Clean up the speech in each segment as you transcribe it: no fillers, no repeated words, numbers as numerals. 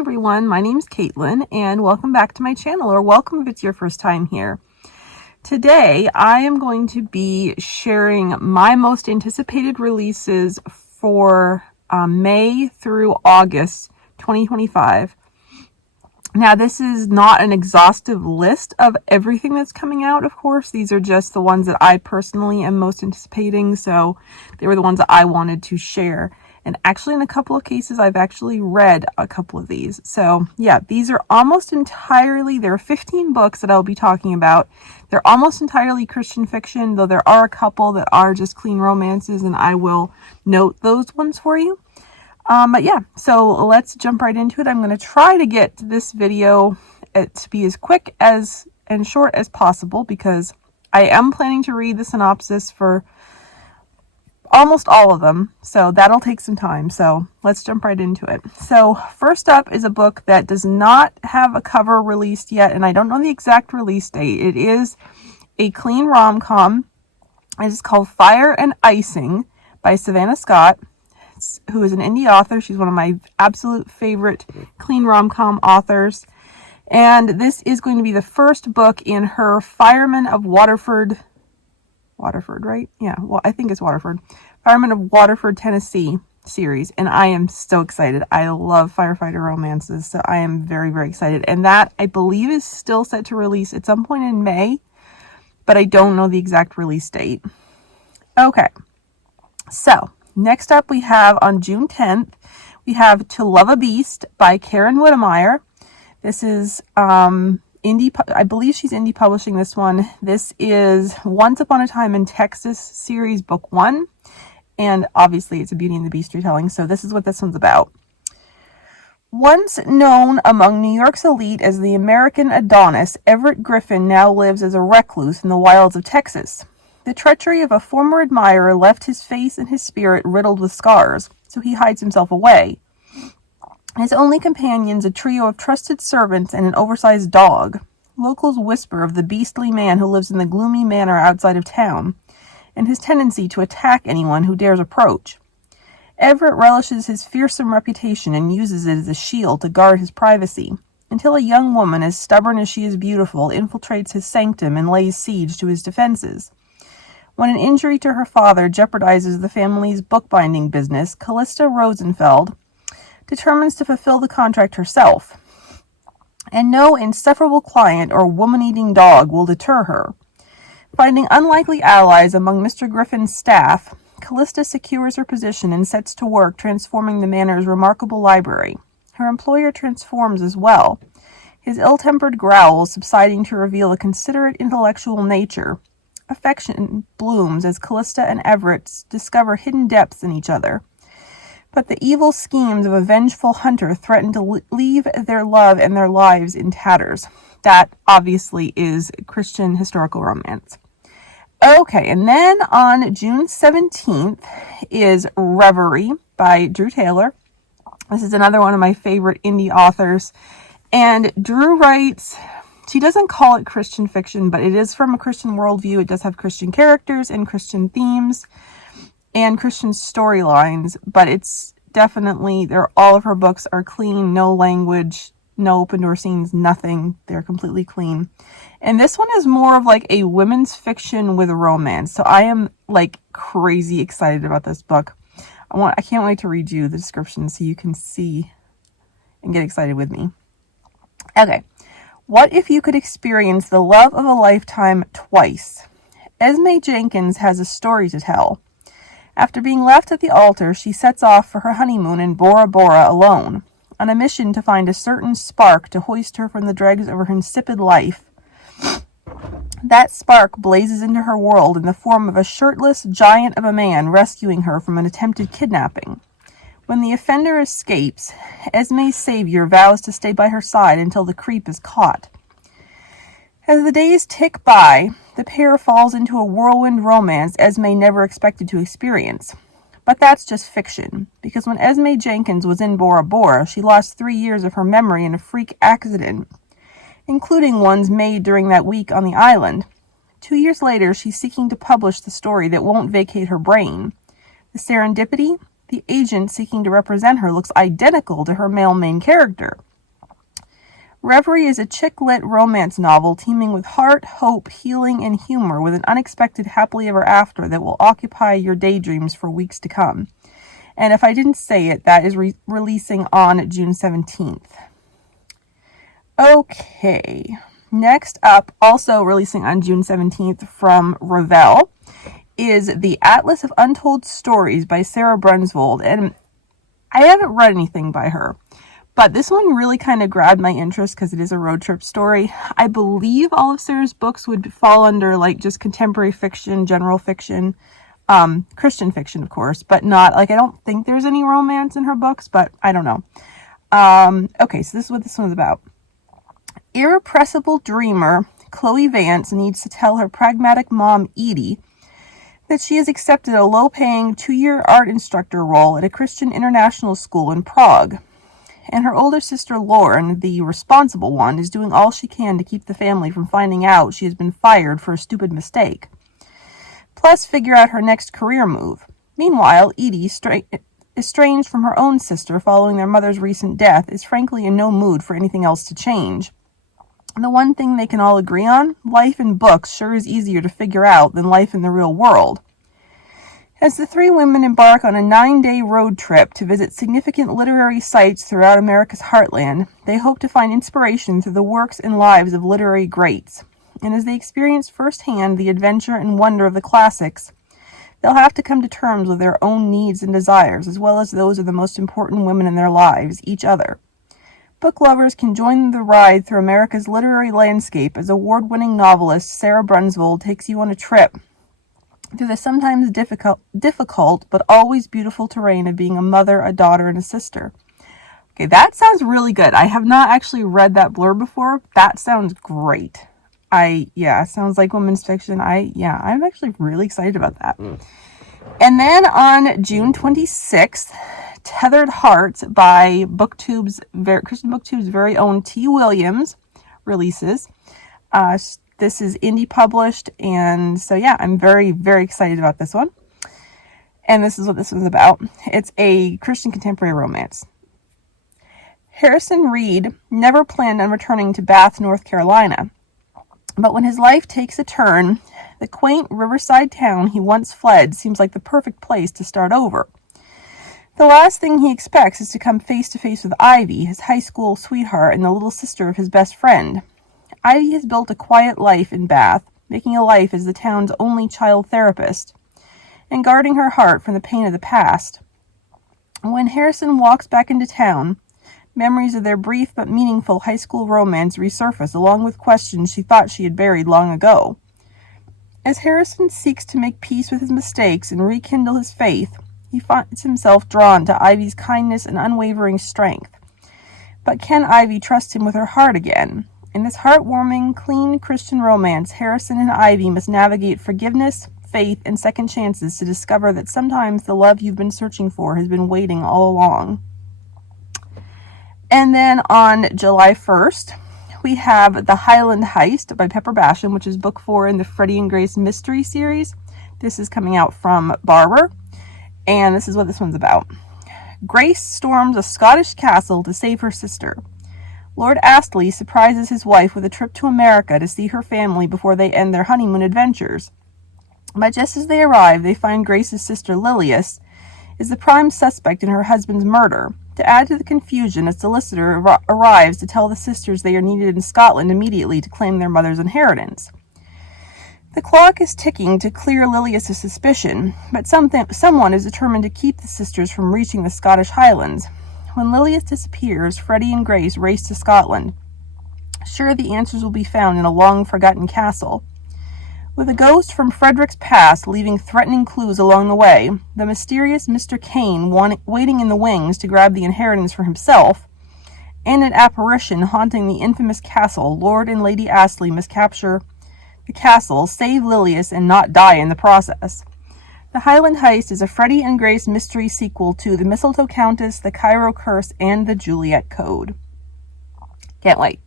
everyone, my name's Caitlin and welcome back to my channel, or welcome if it's your first time here. Today I am going to be sharing my most anticipated releases for May through August 2025. Now this is not an exhaustive list of everything that's coming out, of course. These are just the ones that I personally am most anticipating, so they were the ones that I wanted to share. And actually, in a couple of cases, I've actually read a couple of these. So yeah, these are almost entirely, there are 15 books that I'll be talking about. They're almost entirely Christian fiction, though there are a couple that are just clean romances, and I will note those ones for you. But yeah, so let's jump right into it. I'm going to try to get this video to be as quick as and short as possible, because I am planning to read the synopsis for almost all of them, so that'll take some time. So let's jump right into it. So first up is a book that does not have a cover released yet, and I don't know the exact release date. It is a clean rom-com. It is called Fire and Icing by Savannah Scott, who is an indie author. She's one of my absolute favorite clean rom-com authors, and this is going to be the first book in her Firemen of Waterford, right? Yeah, well, I think it's Waterford. Firemen of Waterford, Tennessee series, and I am so excited. I love firefighter romances, so I am very, very excited. And that, I believe, is still set to release at some point in May, but I don't know the exact release date. Okay, so next up we have on June 10th, we have To Love a Beast by Karen Witemeyer. This is indie, I believe she's indie publishing this one. This is Once Upon a Time in Texas series book 1, and obviously it's a Beauty and the Beast retelling, so this is what this one's about. Once known among New York's elite as the American Adonis, Everett Griffin now lives as a recluse in the wilds of Texas. The treachery of a former admirer left his face and his spirit riddled with scars, so he hides himself away. His only companions, a trio of trusted servants and an oversized dog. Locals whisper of the beastly man who lives in the gloomy manor outside of town, and his tendency to attack anyone who dares approach. Everett relishes his fearsome reputation and uses it as a shield to guard his privacy, until a young woman as stubborn as she is beautiful infiltrates his sanctum and lays siege to his defenses. When an injury to her father jeopardizes the family's bookbinding business, Callista Rosenfeld determines to fulfill the contract herself, and no insufferable client or woman-eating dog will deter her. Finding unlikely allies among Mr. Griffin's staff, Callista secures her position and sets to work transforming the manor's remarkable library. Her employer transforms as well, his ill-tempered growls subsiding to reveal a considerate intellectual nature. Affection blooms as Callista and Everett discover hidden depths in each other. But the evil schemes of a vengeful hunter threaten to leave their love and their lives in tatters. That obviously is Christian historical romance. Okay, and then on June 17th is Reverie by Drew Taylor. This is another one of my favorite indie authors. And Drew writes, she doesn't call it Christian fiction, but it is from a Christian worldview. It does have Christian characters and Christian themes and Christian storylines, but it's definitely, all of her books are clean, no language, no open door scenes, nothing. They're completely clean. And this one is more of like a women's fiction with romance. So I am like crazy excited about this book. I can't wait to read you the description so you can see and get excited with me. Okay. What if you could experience the love of a lifetime twice? Esme Jenkins has a story to tell. After being left at the altar, she sets off for her honeymoon in Bora Bora alone, on a mission to find a certain spark to hoist her from the dregs of her insipid life. That spark blazes into her world in the form of a shirtless giant of a man rescuing her from an attempted kidnapping. When the offender escapes, Esme's savior vows to stay by her side until the creep is caught. As the days tick by, the pair falls into a whirlwind romance Esme never expected to experience. But that's just fiction, because when Esme Jenkins was in Bora Bora, she lost 3 years of her memory in a freak accident, including ones made during that week on the island. 2 years later, she's seeking to publish the story that won't vacate her brain. The serendipity? The agent seeking to represent her looks identical to her male main character, Reverie is a chick-lit romance novel teeming with heart, hope, healing, and humor with an unexpected happily ever after that will occupy your daydreams for weeks to come. And if I didn't say it, that is releasing on June 17th. Okay, next up, also releasing on June 17th from Revell, is The Atlas of Untold Stories by Sara Brunsvold. And I haven't read anything by her, but this one really kind of grabbed my interest because it is a road trip story. I believe all of Sara's books would fall under like just contemporary fiction, general fiction, Christian fiction, of course, but not like, I don't think there's any romance in her books, but I don't know. Okay, so this is what this one's about. Irrepressible dreamer Chloe Vance needs to tell her pragmatic mom, Addie, that she has accepted a low-paying 2-year art instructor role at a Christian international school in Prague. And her older sister, Lauren, the responsible one, is doing all she can to keep the family from finding out she has been fired for a stupid mistake. Plus, figure out her next career move. Meanwhile, Addie, estranged from her own sister following their mother's recent death, is frankly in no mood for anything else to change. The one thing they can all agree on, life in books sure is easier to figure out than life in the real world. As the three women embark on a 9-day road trip to visit significant literary sites throughout America's heartland, they hope to find inspiration through the works and lives of literary greats. And as they experience firsthand the adventure and wonder of the classics, they'll have to come to terms with their own needs and desires, as well as those of the most important women in their lives, each other. Book lovers can join the ride through America's literary landscape as award-winning novelist Sara Brunsvold takes you on a trip through the sometimes difficult but always beautiful terrain of being a mother, a daughter, and a sister. Okay, that sounds really good. I have not actually read that blurb before. That sounds great. Sounds like women's fiction. I'm actually really excited about that. And then on June 26th, Tethered Hearts by Christian BookTube's very own T. Williams releases. This is indie published, and so I'm very, very excited about this one. And this is what this one's about. It's a Christian contemporary romance. Harrison Reed never planned on returning to Bath, North Carolina. But when his life takes a turn, the quaint riverside town he once fled seems like the perfect place to start over. The last thing he expects is to come face to face with Ivy, his high school sweetheart and the little sister of his best friend. Ivy has built a quiet life in Bath, making a life as the town's only child therapist, and guarding her heart from the pain of the past. When Harrison walks back into town, memories of their brief but meaningful high school romance resurface along with questions she thought she had buried long ago. As Harrison seeks to make peace with his mistakes and rekindle his faith, he finds himself drawn to Ivy's kindness and unwavering strength. But can Ivy trust him with her heart again? In this heartwarming, clean Christian romance, Harrison and Ivy must navigate forgiveness, faith, and second chances to discover that sometimes the love you've been searching for has been waiting all along. And then on July 1st, we have The Highland Heist by Pepper Basham, which is book 4 in the Freddie and Grace mystery series. This is coming out from Barber. And this is what this one's about. Grace storms a Scottish castle to save her sister. Lord Astley surprises his wife with a trip to America to see her family before they end their honeymoon adventures. But just as they arrive, they find Grace's sister Lilias is the prime suspect in her husband's murder. To add to the confusion, a solicitor arrives to tell the sisters they are needed in Scotland immediately to claim their mother's inheritance. The clock is ticking to clear Lilias' suspicion, but someone is determined to keep the sisters from reaching the Scottish Highlands. When Lilias disappears, Freddie and Grace race to Scotland. Sure, the answers will be found in a long-forgotten castle. With a ghost from Frederick's past leaving threatening clues along the way, the mysterious Mr. Kane waiting in the wings to grab the inheritance for himself, and an apparition haunting the infamous castle, Lord and Lady Astley must capture the castle, save Lilias, and not die in the process. The Highland Heist is a Freddie and Grace mystery sequel to The Mistletoe Countess, The Cairo Curse, and The Juliet Code. Can't wait.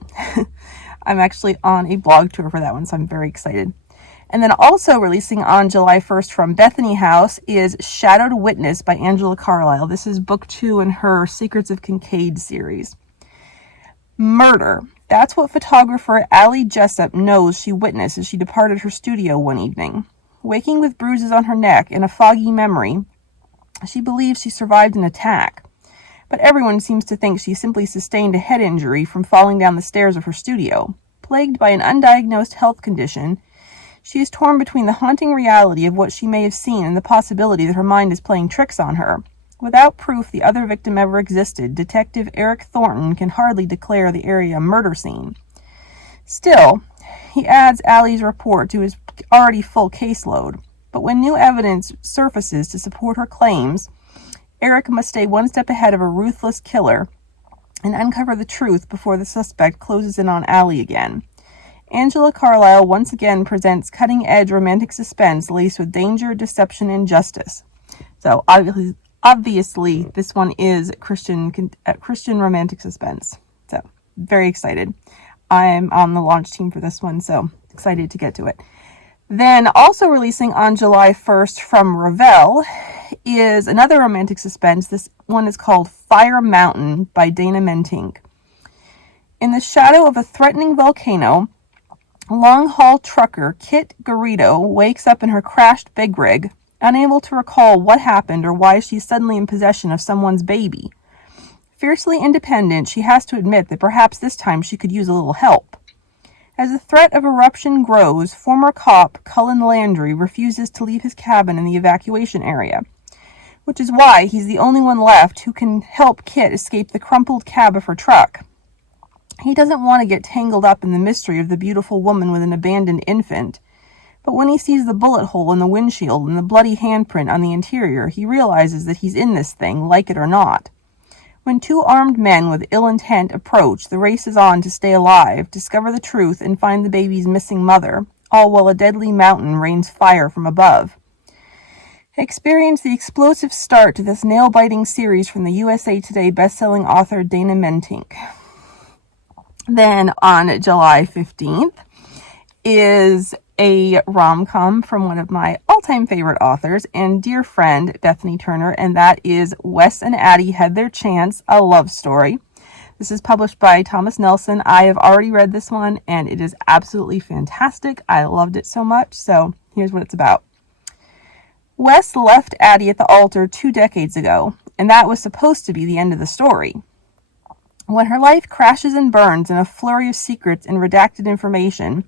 I'm actually on a blog tour for that one, so I'm very excited. And then also releasing on July 1st from Bethany House is Shadowed Witness by Angela Carlisle. This is book 2 in her Secrets of Kincaid series. Murder. That's what photographer Allie Jessup knows she witnessed as she departed her studio one evening. Waking with bruises on her neck and a foggy memory, she believes she survived an attack. But everyone seems to think she simply sustained a head injury from falling down the stairs of her studio. Plagued by an undiagnosed health condition, she is torn between the haunting reality of what she may have seen and the possibility that her mind is playing tricks on her. Without proof the other victim ever existed, Detective Eric Thornton can hardly declare the area a murder scene. Still, he adds Allie's report to his already full caseload. But when new evidence surfaces to support her claims, Eric must stay one step ahead of a ruthless killer and uncover the truth before the suspect closes in on Allie again. Angela Carlisle once again presents cutting-edge romantic suspense laced with danger, deception, and justice. So obviously this one is Christian romantic suspense. So very excited. I'm on the launch team for this one, so excited to get to it. Then also releasing on July 1st from Revell is another romantic suspense. This one is called Fire Mountain by Dana Mentink. In the shadow of a threatening volcano, long-haul trucker Kit Garrido wakes up in her crashed big rig, unable to recall what happened or why she's suddenly in possession of someone's baby. Fiercely independent, she has to admit that perhaps this time she could use a little help. As the threat of eruption grows, former cop Cullen Landry refuses to leave his cabin in the evacuation area, which is why he's the only one left who can help Kit escape the crumpled cab of her truck. He doesn't want to get tangled up in the mystery of the beautiful woman with an abandoned infant, but when he sees the bullet hole in the windshield and the bloody handprint on the interior, he realizes that he's in this thing, like it or not. When two armed men with ill intent approach, the race is on to stay alive, discover the truth, and find the baby's missing mother, all while a deadly mountain rains fire from above. Experience the explosive start to this nail-biting series from the USA Today bestselling author Dana Mentink. Then on July 15th is a rom-com from one of my all-time favorite authors and dear friend Bethany Turner, and that is Wes and Addie Had Their Chance, a love story. This is published by Thomas Nelson. I have already read this one and it is absolutely fantastic. I loved it so much, so here's what it's about. Wes left Addie at the altar 2 decades ago, and that was supposed to be the end of the story. When her life crashes and burns in a flurry of secrets and redacted information,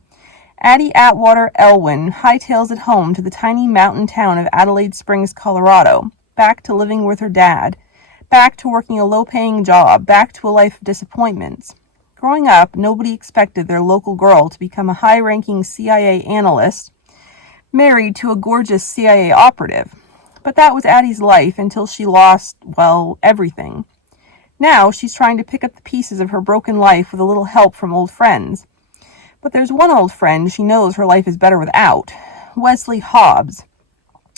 Addie Atwater Elwyn hightails it home to the tiny mountain town of Adelaide Springs, Colorado, back to living with her dad, back to working a low-paying job, back to a life of disappointments. Growing up, nobody expected their local girl to become a high-ranking CIA analyst, married to a gorgeous CIA operative. But that was Addie's life until she lost, well, everything. Now she's trying to pick up the pieces of her broken life with a little help from old friends. But there's one old friend she knows her life is better without, Wesley Hobbs,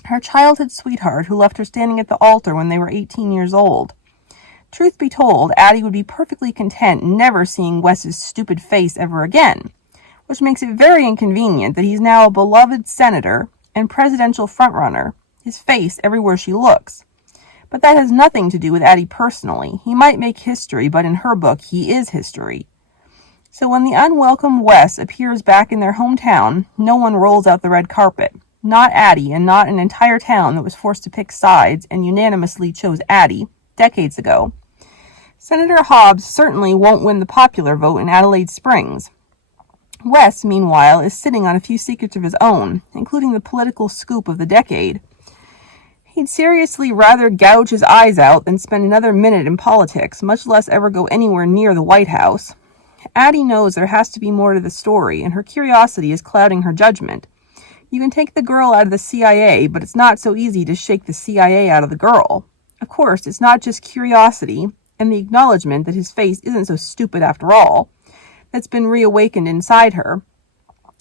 her childhood sweetheart who left her standing at the altar when they were 18 years old. Truth be told, Addie would be perfectly content never seeing Wes's stupid face ever again, which makes it very inconvenient that he's now a beloved senator and presidential frontrunner, his face everywhere she looks. But that has nothing to do with Addie personally. He might make history, but in her book, he is history. So when the unwelcome Wes appears back in their hometown, no one rolls out the red carpet. Not Addie, and not an entire town that was forced to pick sides and unanimously chose Addie decades ago. Senator Hobbs certainly won't win the popular vote in Adelaide Springs. Wes, meanwhile, is sitting on a few secrets of his own, including the political scoop of the decade. He'd seriously rather gouge his eyes out than spend another minute in politics, much less ever go anywhere near the White House. Addie knows there has to be more to the story, and her curiosity is clouding her judgment. You can take the girl out of the CIA, but it's not so easy to shake the CIA out of the girl. Of course, it's not just curiosity and the acknowledgement that his face isn't so stupid after all that's been reawakened inside her.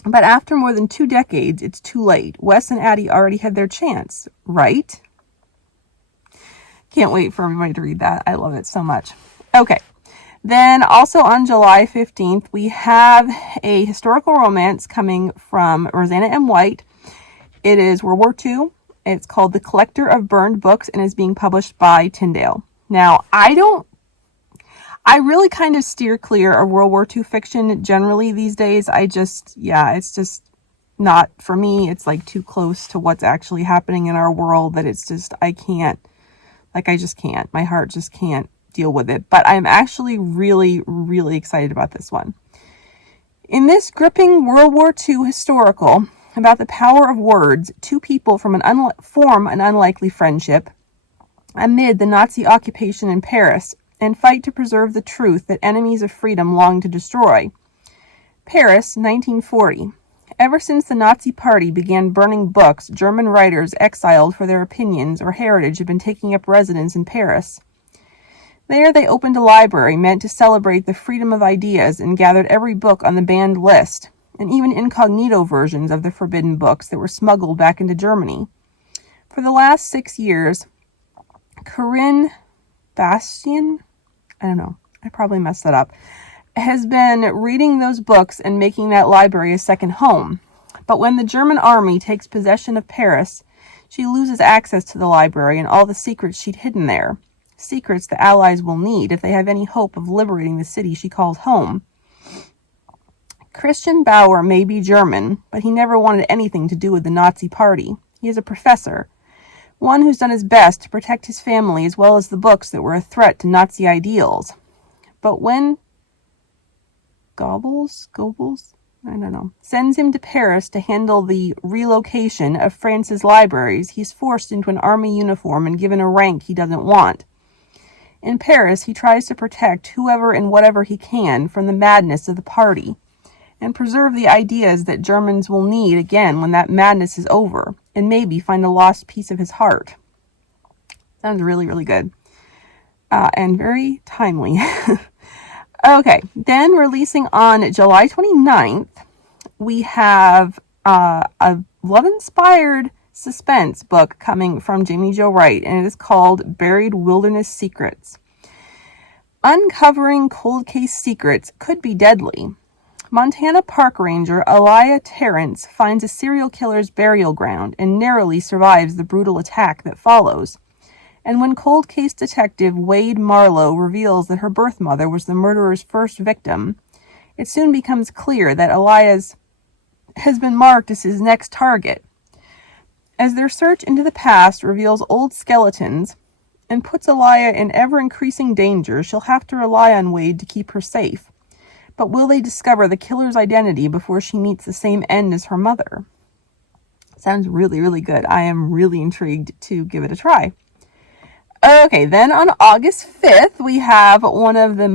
But after more than 2 decades, it's too late. Wes and Addie already had their chance, right? Can't wait for everybody to read that. I love it so much. Okay. Then also on July 15th, we have a historical romance coming from Roseanna M. White. It is World War II. It's called The Collector of Burned Books and is being published by Tyndale. Now, I I really kind of steer clear of World War II fiction generally these days. It's just not for me. It's like too close to what's actually happening in our world that it's just, I just can't. My heart just can't deal with it. But I'm actually really, really excited about this one. In this gripping World War II historical about the power of words, two people form an unlikely friendship amid the Nazi occupation in Paris and fight to preserve the truth that enemies of freedom long to destroy. Paris, 1940. Ever since the Nazi Party began burning books, German writers exiled for their opinions or heritage have been taking up residence in Paris. There they opened a library meant to celebrate the freedom of ideas and gathered every book on the banned list, and even incognito versions of the forbidden books that were smuggled back into Germany. For the last 6 years, Corinne Basham, I don't know, I probably messed that up, has been reading those books and making that library a second home. But when the German army takes possession of Paris, she loses access to the library and all the secrets she'd hidden there. Secrets the Allies will need if they have any hope of liberating the city she calls home. Christian Bauer may be German, but he never wanted anything to do with the Nazi Party. He is a professor, one who's done his best to protect his family as well as the books that were a threat to Nazi ideals. But when Goebbels, I don't know, sends him to Paris to handle the relocation of France's libraries, he's forced into an army uniform and given a rank he doesn't want. In Paris, he tries to protect whoever and whatever he can from the madness of the party and preserve the ideas that Germans will need again when that madness is over, and maybe find a lost piece of his heart. Sounds really, really good. And very timely. Okay, then releasing on July 29th, we have a love-inspired suspense book coming from Jaime Jo Wright, and it is called Buried Wilderness Secrets. Uncovering cold case secrets could be deadly. Montana Park Ranger Elia Terrence finds a serial killer's burial ground and narrowly survives the brutal attack that follows. And when cold case detective Wade Marlowe reveals that her birth mother was the murderer's first victim, it soon becomes clear that Elias has been marked as his next target. As their search into the past reveals old skeletons and puts Elia in ever-increasing danger, she'll have to rely on Wade to keep her safe. But will they discover the killer's identity before she meets the same end as her mother? Sounds really, really good. I am really intrigued to give it a try. Okay, then on August 5th, we have one of the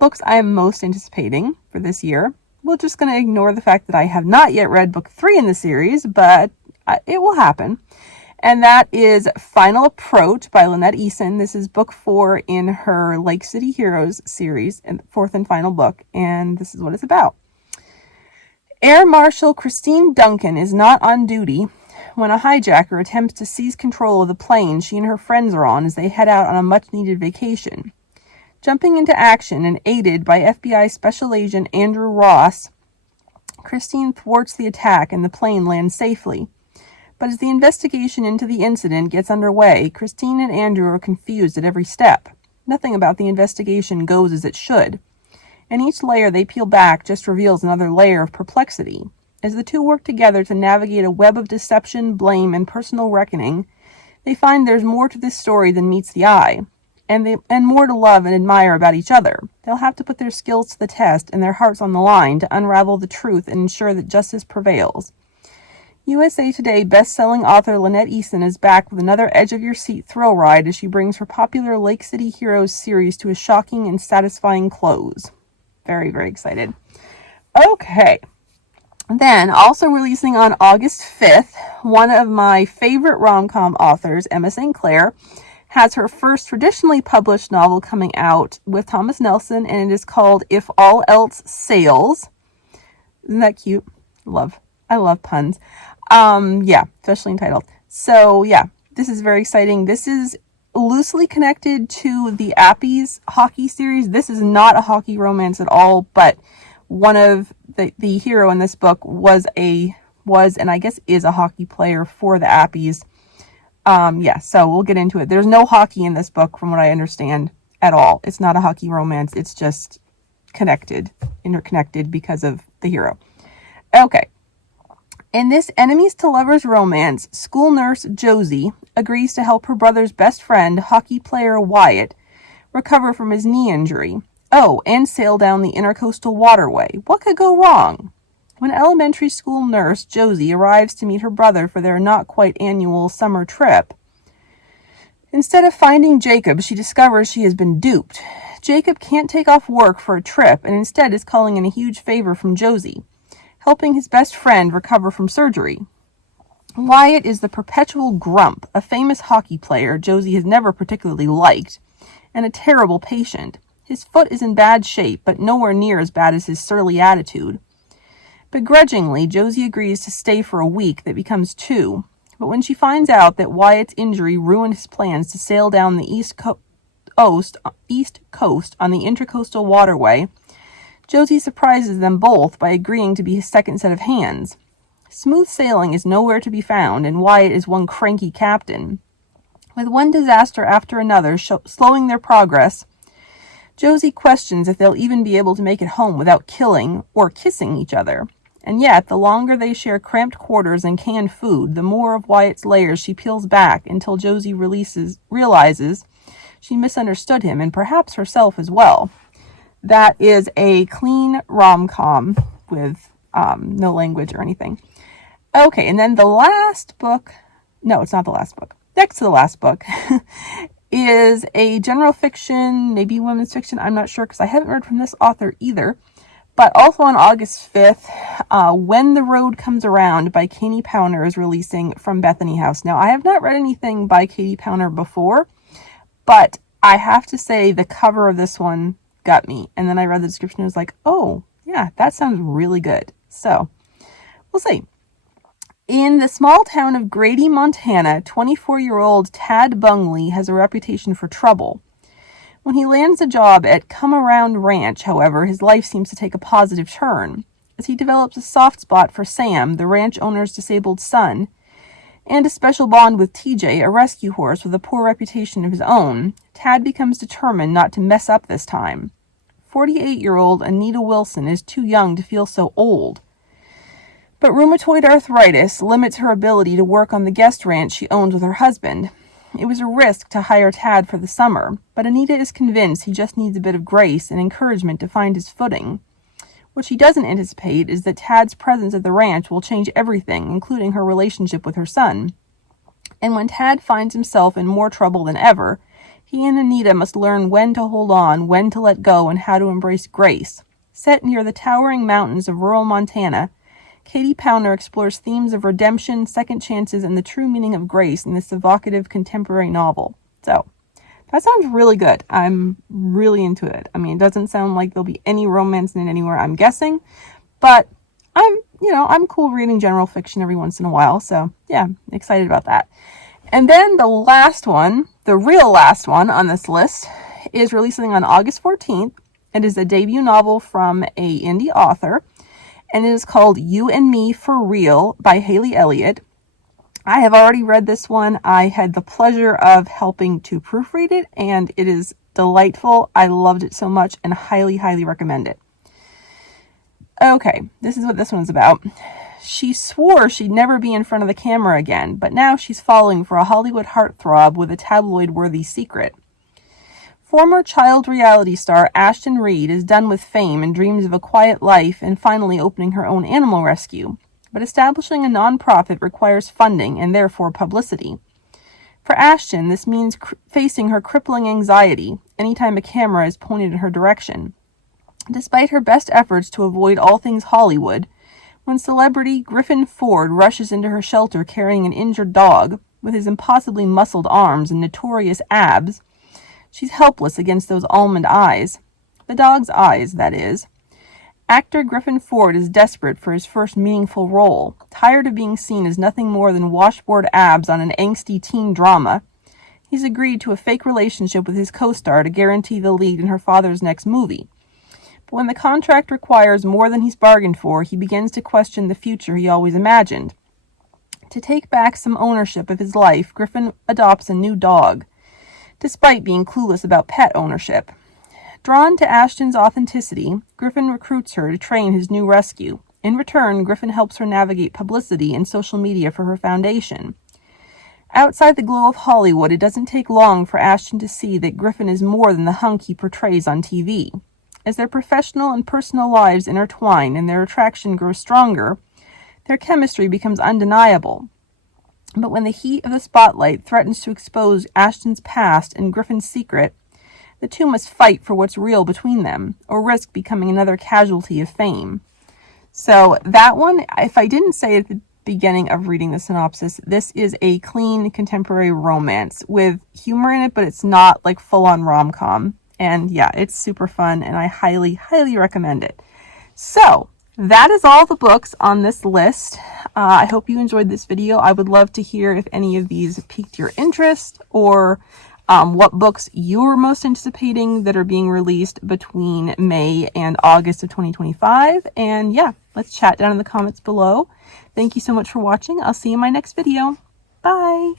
books I am most anticipating for this year. We're just going to ignore the fact that I have not yet read book 3 in the series, but it will happen. And that is Final Approach by Lynette Eason. This is book 4 in her Lake City Heroes series, and fourth and final book, and this is what it's about. Air Marshal Christine Duncan is not on duty when a hijacker attempts to seize control of the plane she and her friends are on as they head out on a much-needed vacation. Jumping into action and aided by FBI Special Agent Andrew Ross, Christine thwarts the attack and the plane lands safely. But as the investigation into the incident gets underway, Christine and Andrew are confused at every step. Nothing about the investigation goes as it should, and each layer they peel back just reveals another layer of perplexity. As the two work together to navigate a web of deception, blame, and personal reckoning, they find there's more to this story than meets the eye, and more to love and admire about each other. They'll have to put their skills to the test and their hearts on the line to unravel the truth and ensure that justice prevails. USA Today best-selling author Lynette Eason is back with another edge-of-your-seat thrill ride as she brings her popular Lake City Heroes series to a shocking and satisfying close. Very, very excited. Okay. Then, also releasing on August 5th, one of my favorite rom-com authors, Emma St. Clair, has her first traditionally published novel coming out with Thomas Nelson, and it is called If All Else Sails. Isn't that cute? I love puns. Especially entitled. So, this is very exciting. This is loosely connected to the Appies hockey series. This is not a hockey romance at all, but one of the hero in this book was and I guess is a hockey player for the Appies. So we'll get into it. There's no hockey in this book from what I understand at all. It's not a hockey romance. It's just interconnected because of the hero. Okay. In this enemies to lovers romance, school nurse Josie agrees to help her brother's best friend, hockey player Wyatt, recover from his knee injury. Oh, and sail down the intercoastal waterway. What could go wrong? When elementary school nurse Josie arrives to meet her brother for their not quite annual summer trip, instead of finding Jacob, she discovers she has been duped. Jacob can't take off work for a trip and instead is calling in a huge favor from Josie, helping his best friend recover from surgery. Wyatt is the perpetual grump, a famous hockey player Josie has never particularly liked, and a terrible patient. His foot is in bad shape, but nowhere near as bad as his surly attitude. Begrudgingly, Josie agrees to stay for a week that becomes 2, but when she finds out that Wyatt's injury ruined his plans to sail down the east coast on the Intracoastal Waterway, Josie surprises them both by agreeing to be his second set of hands. Smooth sailing is nowhere to be found, and Wyatt is one cranky captain. With one disaster after another slowing their progress, Josie questions if they'll even be able to make it home without killing or kissing each other. And yet, the longer they share cramped quarters and canned food, the more of Wyatt's layers she peels back until Josie realizes she misunderstood him and perhaps herself as well. That is a clean rom-com with no language or anything. Okay, and then the last book, no, it's not the last book, next to the last book, is a general fiction, maybe women's fiction, I'm not sure because I haven't read from this author either. But also on August 5th, When the Road Comes Around by Katie Powner is releasing from Bethany House. Now, I have not read anything by Katie Powner before, but I have to say the cover of this one got me. And then I read the description and was like, oh, yeah, that sounds really good. So, we'll see. In the small town of Grady, Montana, 24-year-old Tad Bungley has a reputation for trouble. When he lands a job at Come Around Ranch, however, his life seems to take a positive turn, as he develops a soft spot for Sam, the ranch owner's disabled son, and a special bond with TJ, a rescue horse with a poor reputation of his own. Tad becomes determined not to mess up this time. 48-year-old Anita Wilson is too young to feel so old, but rheumatoid arthritis limits her ability to work on the guest ranch she owns with her husband. It was a risk to hire Tad for the summer, but Anita is convinced he just needs a bit of grace and encouragement to find his footing. What she doesn't anticipate is that Tad's presence at the ranch will change everything, including her relationship with her son. And when Tad finds himself in more trouble than ever, he and Anita must learn when to hold on, when to let go, and how to embrace grace. Set near the towering mountains of rural Montana, Katie Powner explores themes of redemption, second chances, and the true meaning of grace in this evocative contemporary novel. So, that sounds really good. I'm really into it. I mean, it doesn't sound like there'll be any romance in it anywhere, I'm guessing. But I'm cool reading general fiction every once in a while. So, yeah, excited about that. And then the last one, the real last one on this list, is releasing on August 14th. It is a debut novel from a indie author, and it is called You and Me for Real by Hayley Elliott. I have already read this one. I had the pleasure of helping to proofread it, and it is delightful. I loved it so much and highly, highly recommend it. Okay, this is what this one's about. She swore she'd never be in front of the camera again, but now she's falling for a Hollywood heartthrob with a tabloid-worthy secret. Former child reality star Ashton Reed is done with fame and dreams of a quiet life and finally opening her own animal rescue. But establishing a nonprofit requires funding and therefore publicity. For Ashton, this means facing her crippling anxiety anytime a camera is pointed in her direction. Despite her best efforts to avoid all things Hollywood, when celebrity Griffin Ford rushes into her shelter carrying an injured dog with his impossibly muscled arms and notorious abs, she's helpless against those almond eyes. The dog's eyes, that is. Actor Griffin Ford is desperate for his first meaningful role. Tired of being seen as nothing more than washboard abs on an angsty teen drama, he's agreed to a fake relationship with his co-star to guarantee the lead in her father's next movie. But when the contract requires more than he's bargained for, he begins to question the future he always imagined. To take back some ownership of his life, Griffin adopts a new dog. despite being clueless about pet ownership. Drawn to Ashton's authenticity, Griffin recruits her to train his new rescue. In return, Griffin helps her navigate publicity and social media for her foundation. Outside the glow of Hollywood, it doesn't take long for Ashton to see that Griffin is more than the hunk he portrays on TV. As their professional and personal lives intertwine and their attraction grows stronger, their chemistry becomes undeniable. But when the heat of the spotlight threatens to expose Ashton's past and Griffin's secret, the two must fight for what's real between them, or risk becoming another casualty of fame. So that one, if I didn't say at the beginning of reading the synopsis, this is a clean contemporary romance with humor in it, but it's not like full-on rom-com. And yeah, it's super fun, and I highly, highly recommend it. So that is all the books on this list. I hope you enjoyed this video. I would love to hear if any of these piqued your interest, or what books you're most anticipating that are being released between May and August of 2025. And yeah, let's chat down in the comments below. Thank you so much for watching. I'll see you in my next video. Bye!